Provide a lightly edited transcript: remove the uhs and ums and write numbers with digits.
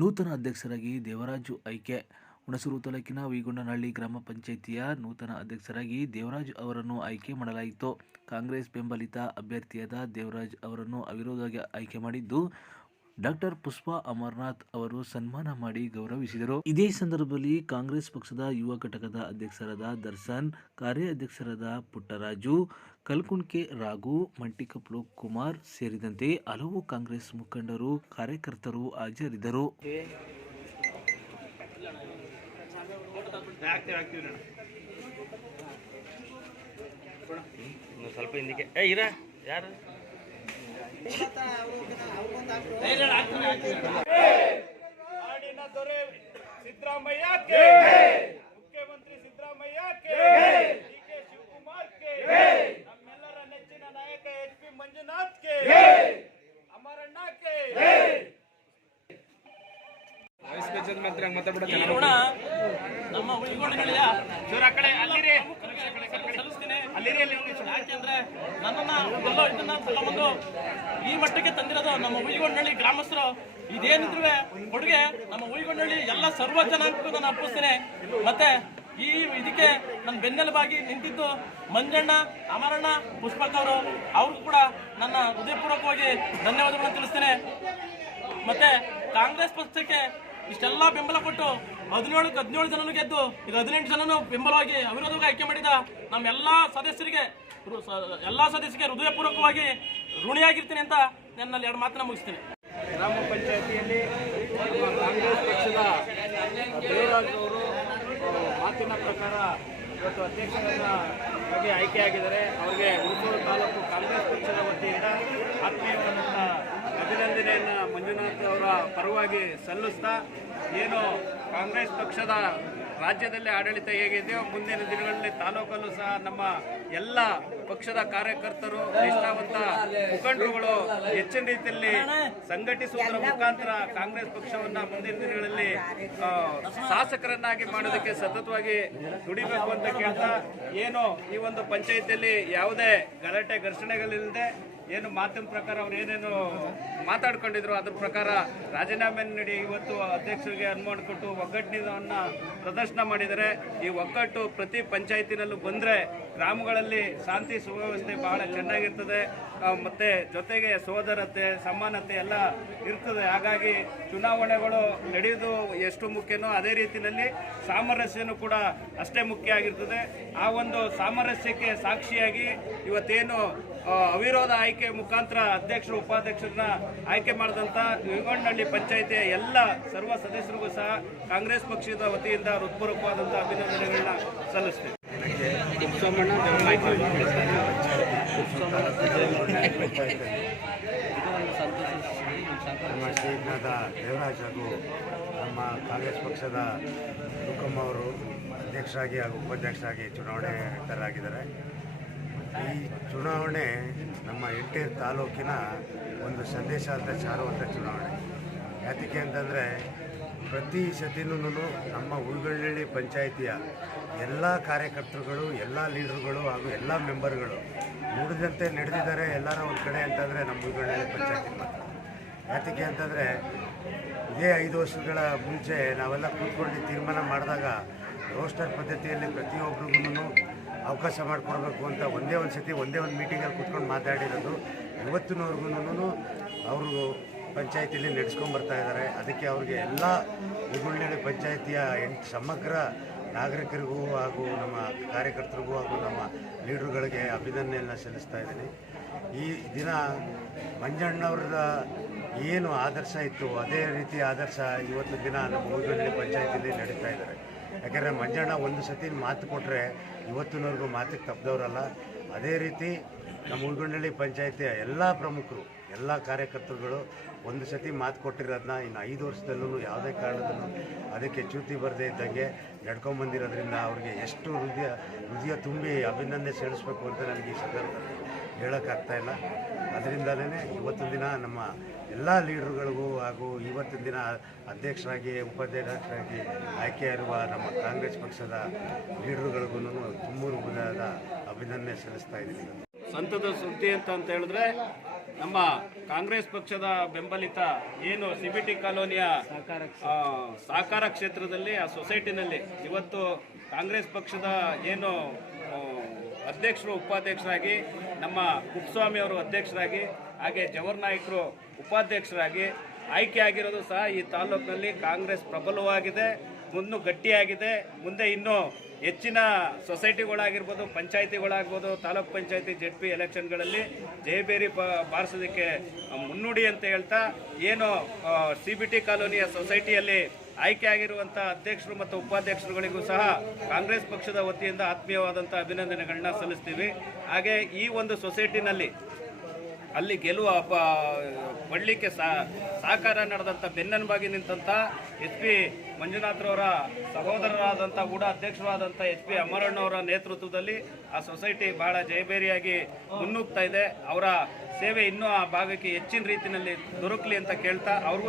ನೂತನ ಅಧ್ಯಕ್ಷರಾಗಿ ದೇವರಾಜು ಆಯ್ಕೆ. ಹುಣಸೂರು ತಾಲೂಕಿನ ವೀಗೊಂಡನಹಳ್ಳಿ ಗ್ರಾಮ ಪಂಚಾಯಿತಿಯ ನೂತನ ಅಧ್ಯಕ್ಷರಾಗಿ ದೇವರಾಜ್ ಅವರನ್ನು ಆಯ್ಕೆ ಮಾಡಲಾಯಿತು. ಕಾಂಗ್ರೆಸ್ ಬೆಂಬಲಿತ ಅಭ್ಯರ್ಥಿಯಾದ ದೇವರಾಜ್ ಅವರನ್ನು ಅವಿರೋಧವಾಗಿ ಆಯ್ಕೆ ಮಾಡಿದ್ದು, ಡಾಕ್ಟರ್ ಪುಷ್ಪಾ ಅಮರನಾಥ್ ಅವರು ಸನ್ಮಾನ ಮಾಡಿ ಗೌರವಿಸಿದರು. ಇದೇ ಸಂದರ್ಭದಲ್ಲಿ ಕಾಂಗ್ರೆಸ್ ಪಕ್ಷದ ಯುವ ಘಟಕದ ಅಧ್ಯಕ್ಷರಾದ ದರ್ಶನ್, ಕಾರ್ಯಾಧ್ಯಕ್ಷರಾದ ಪುಟ್ಟರಾಜು, ಕಲ್ಕುಂಡ್ಕೆ ರಾಘು, ಮಂಟಿಕಪ್ಲು ಕುಮಾರ್ ಸೇರಿದಂತೆ ಹಲವು ಕಾಂಗ್ರೆಸ್ ಮುಖಂಡರು, ಕಾರ್ಯಕರ್ತರು ಹಾಜರಿದ್ದರು. ಸ್ವಲ್ಪ ಹಿಂದಕ್ಕೆ ಯಾರು ನಾಡಿನ ದೊರೆ ಸಿದ್ದರಾಮಯ್ಯಕ್ಕೆ, ಮುಖ್ಯಮಂತ್ರಿ ಸಿದ್ದರಾಮಯ್ಯಕ್ಕೆ, ಡಿ.ಕೆ. ಶಿವಕುಮಾರ್ಗೆ, ನಮ್ಮೆಲ್ಲರ ನೆಚ್ಚಿನ ನಾಯಕ ಎಚ್.ಪಿ. ಮಂಜುನಾಥ್ಗೆ, ಅಮರಣ್ಣಕ್ಕೆ ನಮ್ಮ ಉಳಿಗೊಳ್ಳಿಯ ಯಾಕೆಂದ್ರೆ ನನ್ನನ್ನ ತಗೊಂಡು ಈ ಮಟ್ಟಕ್ಕೆ ತಂದಿರೋದು ನಮ್ಮ ಉಳಿಗೊಂಡಳ್ಳಿ ಗ್ರಾಮಸ್ಥರು. ಇದೇನಿದ್ರು ಕೊಡುಗೆ ನಮ್ಮ ಉಳಿಗೊಂಡಳ್ಳಿ ಎಲ್ಲ ಸರ್ವ ಜನಾಂಗಕ್ಕೂ ನಾನು ಅರ್ಪಿಸ್ತೇನೆ. ಮತ್ತೆ ಈ ಇದಕ್ಕೆ ನನ್ನ ಬೆನ್ನೆಲುಬಾಗಿ ನಿಂತಿದ್ದು ಮಂಜಣ್ಣ, ಅಮರಣ್ಣ, ಪುಷ್ಪಕ್ ಅವ್ರಿಗೂ ಕೂಡ ನನ್ನ ಹೃದಯಪೂರ್ವಕವಾಗಿ ಧನ್ಯವಾದಗಳನ್ನು ತಿಳಿಸ್ತೇನೆ. ಮತ್ತೆ ಕಾಂಗ್ರೆಸ್ ಪಕ್ಷಕ್ಕೆ ಇಷ್ಟೆಲ್ಲ ಬೆಂಬಲ ಕೊಟ್ಟು 17 ಜನನು ಗೆದ್ದು ಈಗ 18 ಜನನು ಬೆಂಬಲವಾಗಿ ಅವಿರೋಧವಾಗಿ ಆಯ್ಕೆ ಮಾಡಿದ ನಮ್ಮೆಲ್ಲಾ ಸದಸ್ಯರಿಗೆ ಹೃದಯಪೂರ್ವಕವಾಗಿ ಋಣಿಯಾಗಿರ್ತೀನಿ ಅಂತ ನನ್ನಲ್ಲಿ 2 ಮಾತನ್ನ ಮುಗಿಸ್ತೇನೆ. ಗ್ರಾಮ ಪಂಚಾಯಿತಿಯಲ್ಲಿ ಕಾಂಗ್ರೆಸ್ ಪಕ್ಷದ ದೇವರಾಜ್ ಅವರು ಮಾತಿನ ಪ್ರಕಾರ ಇವತ್ತು ಅಧ್ಯಕ್ಷರಾಗಿ ಆಯ್ಕೆಯಾಗಿದ್ದಾರೆ. ಅವರಿಗೆ ಹುಣಸೂರು ತಾಲೂಕು ಕಾಂಗ್ರೆಸ್ ಪಕ್ಷದ ವತಿಯಿಂದ ಆತ್ಮೀಯವಾದಂಥ ಅಭಿನಂದನೆಯನ್ನು ಮಂಜುನಾಥ್ ಅವರ ಪರವಾಗಿ ಸಲ್ಲಿಸ್ತಾ, ಏನು ಕಾಂಗ್ರೆಸ್ ಪಕ್ಷದ ರಾಜ್ಯದಲ್ಲಿ ಆಡಳಿತ ಹೇಗಿದೆಯೋ ಮುಂದಿನ ದಿನಗಳಲ್ಲಿ ತಾಲೂಕಲ್ಲೂ ಸಹ ನಮ್ಮ ಎಲ್ಲ ಪಕ್ಷದ ಕಾರ್ಯಕರ್ತರು, ನಿಷ್ಠಾವಂತ ಮುಖಂಡರುಗಳು ಹೆಚ್ಚಿನ ರೀತಿಯಲ್ಲಿ ಸಂಘಟಿಸುವುದರ ಮುಖಾಂತರ ಕಾಂಗ್ರೆಸ್ ಪಕ್ಷವನ್ನ ಮುಂದಿನ ದಿನಗಳಲ್ಲಿ ಶಾಸಕರನ್ನಾಗಿ ಮಾಡೋದಕ್ಕೆ ಸತತವಾಗಿ ದುಡಿಬೇಕು ಅಂತ ಕೇಳ್ತಾ, ಏನು ಈ ಒಂದು ಪಂಚಾಯಿತಿಯಲ್ಲಿ ಯಾವುದೇ ಗಲಾಟೆ ಘರ್ಷಣೆಗಳಿಲ್ಲದೆ ಏನು ಮಾತಿನ ಪ್ರಕಾರ ಅವ್ರು ಏನೇನು ಮಾತಾಡ್ಕೊಂಡಿದ್ರು ಅದ್ರ ಪ್ರಕಾರ ರಾಜೀನಾಮೆ ನೀಡಿ ಇವತ್ತು ಅಧ್ಯಕ್ಷರಿಗೆ ಅನುಮೋದನೆ ಕೊಟ್ಟು ಒಗ್ಗಟ್ಟಿನವನ್ನು ಪ್ರದರ್ಶನ ಮಾಡಿದ್ದಾರೆ. ಈ ಒಗ್ಗಟ್ಟು ಪ್ರತಿ ಪಂಚಾಯತಿನಲ್ಲೂ ಬಂದರೆ ಗ್ರಾಮಗಳಲ್ಲಿ ಶಾಂತಿ ಸುವ್ಯವಸ್ಥೆ ಬಹಳ ಚೆನ್ನಾಗಿರ್ತದೆ, ಮತ್ತು ಜೊತೆಗೆ ಸೋದರತೆ, ಸಮಾನತೆ ಎಲ್ಲ ಇರ್ತದೆ. ಹಾಗಾಗಿ ಚುನಾವಣೆಗಳು ನಡೆಯೋದು ಎಷ್ಟು ಮುಖ್ಯನೋ ಅದೇ ರೀತಿಯಲ್ಲಿ ಸಾಮರಸ್ಯನೂ ಕೂಡ ಅಷ್ಟೇ ಮುಖ್ಯ ಆಗಿರ್ತದೆ. ಆ ಒಂದು ಸಾಮರಸ್ಯಕ್ಕೆ ಸಾಕ್ಷಿಯಾಗಿ ಇವತ್ತೇನು ಅವಿರೋಧ ಆಯ್ಕೆ ಮುಖಾಂತರ ಅಧ್ಯಕ್ಷರು, ಉಪಾಧ್ಯಕ್ಷರನ್ನ ಆಯ್ಕೆ ಮಾಡಿದಂಥ ವೀಗೊಂಡನಹಳ್ಳಿ ಪಂಚಾಯಿತಿಯ ಎಲ್ಲ ಸರ್ವ ಸದಸ್ಯರಿಗೂ ಸಹ ಕಾಂಗ್ರೆಸ್ ಪಕ್ಷದ ವತಿಯಿಂದ ಹೃತ್ಪೂರ್ವಕವಾದಂಥ ಅಭಿನಂದನೆಗಳನ್ನ ಸಲ್ಲಿಸ್ತೇವೆ. ನಮ್ಮ ಶ್ರೀನಾಥ ದೇವರಾಜ್ ಹಾಗೂ ನಮ್ಮ ಕಾಂಗ್ರೆಸ್ ಪಕ್ಷದ ದುಕ್ಕಮ್ಮ ಅವರು ಅಧ್ಯಕ್ಷರಾಗಿ ಹಾಗೂ ಉಪಾಧ್ಯಕ್ಷರಾಗಿ ಚುನಾವಣೆತರಾಗಿದ್ದಾರೆ. ಈ ಚುನಾವಣೆ ನಮ್ಮ ಎಂಟೇರ್ ತಾಲೂಕಿನ ಒಂದು ಸಂದೇಶ ಅಂತ ಸಾರುವಂಥ ಚುನಾವಣೆ. ಯಾತಕ್ಕೆ ಅಂತಂದರೆ ಪ್ರತಿ ಸತಿನೂ ನಮ್ಮ ಉಳಿಗೊಳ್ಳಿ ಪಂಚಾಯಿತಿಯ ಎಲ್ಲ ಕಾರ್ಯಕರ್ತರುಗಳು, ಎಲ್ಲ ಲೀಡರ್ಗಳು ಹಾಗೂ ಎಲ್ಲ ಮೆಂಬರ್ಗಳು ನುಡಿದಂತೆ ನಡೆದಿದ್ದಾರೆ ಎಲ್ಲರ ಒಂದು ಕಡೆ ಅಂತಂದರೆ ನಮ್ಮ ಉಳಿಗೊಳ್ಳಿ ಪಂಚಾಯಿತಿ ಮಾತ್ರ. ಯಾತಕ್ಕೆ ಅಂತಂದರೆ ಇದೇ 5 ವರ್ಷಗಳ ಮುಂಚೆ ನಾವೆಲ್ಲ ಕೂತ್ಕೊಂಡು ತೀರ್ಮಾನ ಮಾಡಿದಾಗ ರೋಸ್ಟರ್ ಪದ್ಧತಿಯಲ್ಲಿ ಪ್ರತಿಯೊಬ್ಬರಿಗೂ ಅವಕಾಶ ಮಾಡಿಕೊಡ್ಬೇಕು ಅಂತ ಒಂದೇ ಒಂದು ಮೀಟಿಂಗಲ್ಲಿ ಕೂತ್ಕೊಂಡು ಮಾತಾಡಿರೋದು ಇವತ್ತಿನವ್ರಿಗೂ ಅವರು ಪಂಚಾಯಿತಿಯಲ್ಲಿ ನಡೆಸ್ಕೊಂಡ್ಬರ್ತಾ ಇದ್ದಾರೆ. ಅದಕ್ಕೆ ಅವ್ರಿಗೆ ಎಲ್ಲ ಉಳಿಗೊಳ್ಳಿ ಪಂಚಾಯಿತಿಯ ಸಮಗ್ರ ನಾಗರಿಕರಿಗೂ ಹಾಗೂ ನಮ್ಮ ಕಾರ್ಯಕರ್ತರಿಗೂ ಹಾಗೂ ನಮ್ಮ ಲೀಡರ್ಗಳಿಗೆ ಅಭಿನಂದನೆಯನ್ನು ಸಲ್ಲಿಸ್ತಾ ಇದ್ದೀನಿ. ಈ ದಿನ ಮಂಜಣ್ಣವ್ರ ಏನು ಆದರ್ಶ ಇತ್ತು ಅದೇ ರೀತಿ ಆದರ್ಶ ಇವತ್ತು ದಿನ ನಮ್ಮ ಉಳಿಗೊಳ್ಳಿ ಪಂಚಾಯಿತಿಯಲ್ಲಿ ನಡೀತಾ ಇದ್ದಾರೆ. ಯಾಕೆಂದರೆ ಮಂಜಣ್ಣ ಒಂದು ಸತಿ ಮಾತು ಕೊಟ್ಟರೆ ಇವತ್ತಿನವರೆಗೂ ಮಾತಿಗೆ ತಪ್ಪದವರಲ್ಲ. ಅದೇ ರೀತಿ ನಮ್ಮ ಉಳಿಗೊಳ್ಳಿ ಪಂಚಾಯಿತಿಯ ಎಲ್ಲ ಪ್ರಮುಖರು, ಎಲ್ಲ ಕಾರ್ಯಕರ್ತರುಗಳು ಒಂದು ಸತಿ ಮಾತು ಕೊಟ್ಟಿರೋದನ್ನ ಇನ್ನು 5 ವರ್ಷದಲ್ಲೂ ಯಾವುದೇ ಕಾರಣದಲ್ಲೂ ಅದಕ್ಕೆ ಚ್ಯುತಿ ಬರದೇ ಇದ್ದಂಗೆ ನಡ್ಕೊಂಬಂದಿರೋದ್ರಿಂದ ಅವ್ರಿಗೆ ಎಷ್ಟು ಹೃದಯ ತುಂಬಿ ಅಭಿನಂದನೆ ಸಲ್ಲಿಸಬೇಕು ಅಂತ ನನಗೆ ಈ ಸಂದರ್ಭದಲ್ಲಿ ಹೇಳೋಕ್ಕಾಗ್ತಾಯಿಲ್ಲ. ಅದರಿಂದಲೇ ಇವತ್ತಿನ ದಿನ ನಮ್ಮ ಎಲ್ಲ ಲೀಡರ್ಗಳಿಗೂ ಹಾಗೂ ಇವತ್ತಿನ ದಿನ ಅಧ್ಯಕ್ಷರಾಗಿ, ಉಪಾಧ್ಯಕ್ಷರಾಗಿ ಆಯ್ಕೆಯಾಗಿರುವ ನಮ್ಮ ಕಾಂಗ್ರೆಸ್ ಪಕ್ಷದ ಲೀಡರ್ಗಳಿಗೂ ತುಂಬ ಹೃದಯದ ಅಭಿನಂದನೆ ಸಲ್ಲಿಸ್ತಾ ಇದ್ದೀನಿ. ಸಂತದ ಸುದ್ದಿ ಅಂತ ಹೇಳಿದ್ರೆ ನಮ್ಮ ಕಾಂಗ್ರೆಸ್ ಪಕ್ಷದ ಬೆಂಬಲಿತ ಏನು CBT ಕಾಲೋನಿಯ ಸಹಕಾರ ಕ್ಷೇತ್ರದಲ್ಲಿ ಆ ಸೊಸೈಟಿನಲ್ಲಿ ಇವತ್ತು ಕಾಂಗ್ರೆಸ್ ಪಕ್ಷದ ಏನು ಅಧ್ಯಕ್ಷರು ಉಪಾಧ್ಯಕ್ಷರಾಗಿ ನಮ್ಮ ಕುಪ್ಪಸ್ವಾಮಿ ಅವರು ಅಧ್ಯಕ್ಷರಾಗಿ ಹಾಗೆ ಜವಹರ್ ನಾಯ್ಕರು ಉಪಾಧ್ಯಕ್ಷರಾಗಿ ಆಯ್ಕೆ ಆಗಿರೋದು ಸಹ ಈ ತಾಲೂಕಿನಲ್ಲಿ ಕಾಂಗ್ರೆಸ್ ಪ್ರಬಲವಾಗಿದೆ, ಮುನ್ನು ಗಟ್ಟಿಯಾಗಿದೆ. ಮುಂದೆ ಇನ್ನೂ ಹೆಚ್ಚಿನ ಸೊಸೈಟಿಗಳಾಗಿರ್ಬೋದು, ಪಂಚಾಯಿತಿಗಳಾಗ್ಬೋದು, ತಾಲೂಕ್ ಪಂಚಾಯಿತಿ ZP ಎಲೆಕ್ಷನ್ಗಳಲ್ಲಿ ಜಯಬೇರಿ ಬಾರಿಸೋದಕ್ಕೆ ಮುನ್ನುಡಿ ಅಂತ ಹೇಳ್ತಾ ಏನು CBT ಕಾಲೋನಿಯ ಸೊಸೈಟಿಯಲ್ಲಿ ಆಯ್ಕೆ ಆಗಿರುವಂಥ ಅಧ್ಯಕ್ಷರು ಮತ್ತು ಉಪಾಧ್ಯಕ್ಷರುಗಳಿಗೂ ಸಹ ಕಾಂಗ್ರೆಸ್ ಪಕ್ಷದ ವತಿಯಿಂದ ಆತ್ಮೀಯವಾದಂಥ ಅಭಿನಂದನೆಗಳನ್ನ ಸಲ್ಲಿಸ್ತೀವಿ. ಹಾಗೆ ಈ ಒಂದು ಸೊಸೈಟಿನಲ್ಲಿ ಅಲ್ಲಿ ಬಡಲಿಕ್ಕೆ ಸಹಕಾರ ನಡೆದಂಥ ಬೆನ್ನೆಲುಬಾಗಿ ನಿಂತಹ SP ಮಂಜುನಾಥ್ರವರ ಸಹೋದರರಾದಂಥ ಕೂಡ ಅಧ್ಯಕ್ಷರಾದಂಥ SP ಅಮರಣ್ಣವರ ನೇತೃತ್ವದಲ್ಲಿ ಆ ಸೊಸೈಟಿ ಬಹಳ ಜಯಬೇರಿಯಾಗಿ ಮುನ್ನುಗ್ತಾ ಇದೆ. ಅವರ ಸೇವೆ ಇನ್ನೂ ಆ ಭಾಗಕ್ಕೆ ಹೆಚ್ಚಿನ ರೀತಿಯಲ್ಲಿ ದೊರಕಲಿ ಅಂತ ಕೇಳ್ತಾ ಅವ್ರಿಗೂ